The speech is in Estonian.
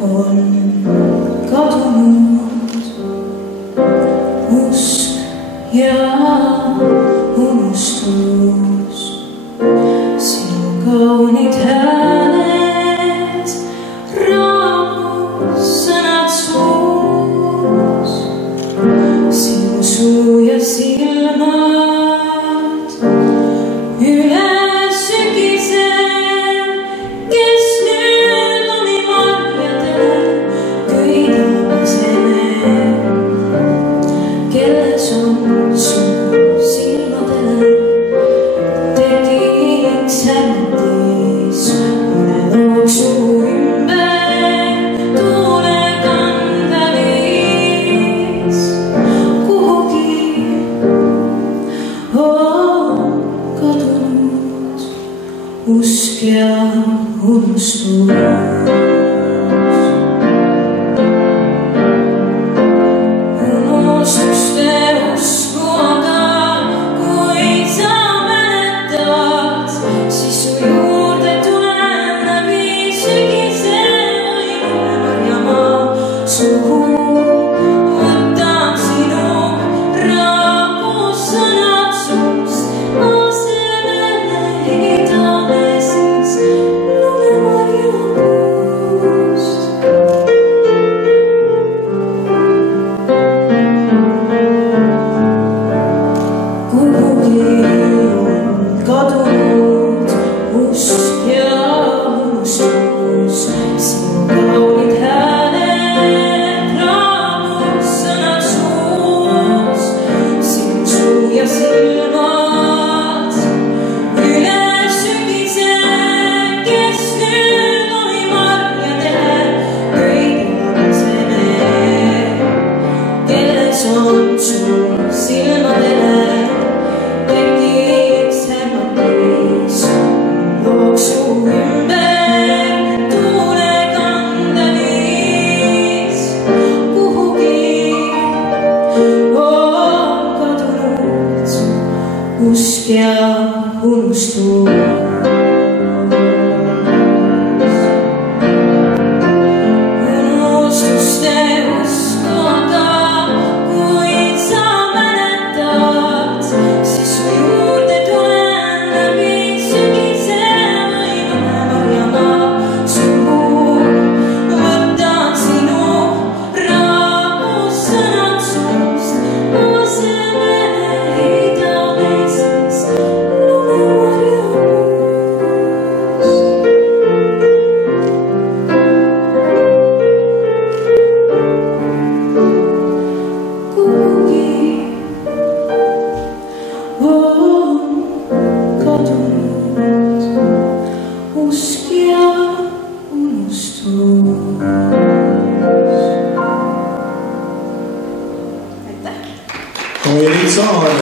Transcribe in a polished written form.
on kadunud usk ja unustus. Sinu kaunid hääled, raamud, sõnad suus, sinu suu ja silmad üle sügisel, kes nüüd lumi marjadel köidab aseme, kelles on su silmadele tekiks händis unelooksu ümber tuulekanda viis kuhugi on kadunud usk ja unustus. Unustuste usku aga, kui sa mäletad, siis su juurde tulen läbi sügise õime marjamaa suhu. Võtan sinu raabus sõnad suust, asemele heidame siis lumemarjapuust. Kuhugi on kadunud usk ja unustus, sinu kaunid hääled, raamud, sõnad suus, sinu suu ja silmad üle sügise, kes nüüd lumi marjadele köidab aseme, kelles on sul silmadele tekiks hämmatis looksu ümber tuulekanda viis kuhugi on kadunud usk ja unustus. Unustuste usku aga, kui sa mäletad, siis su juurde tulen läbi sügise õime marjamaa suhu. Võtan sinu raabus sõnad suust, asemele heidame siis lumemarjapuust. Kuhugi on kadunud usk ja unustus. Oi, Liisa!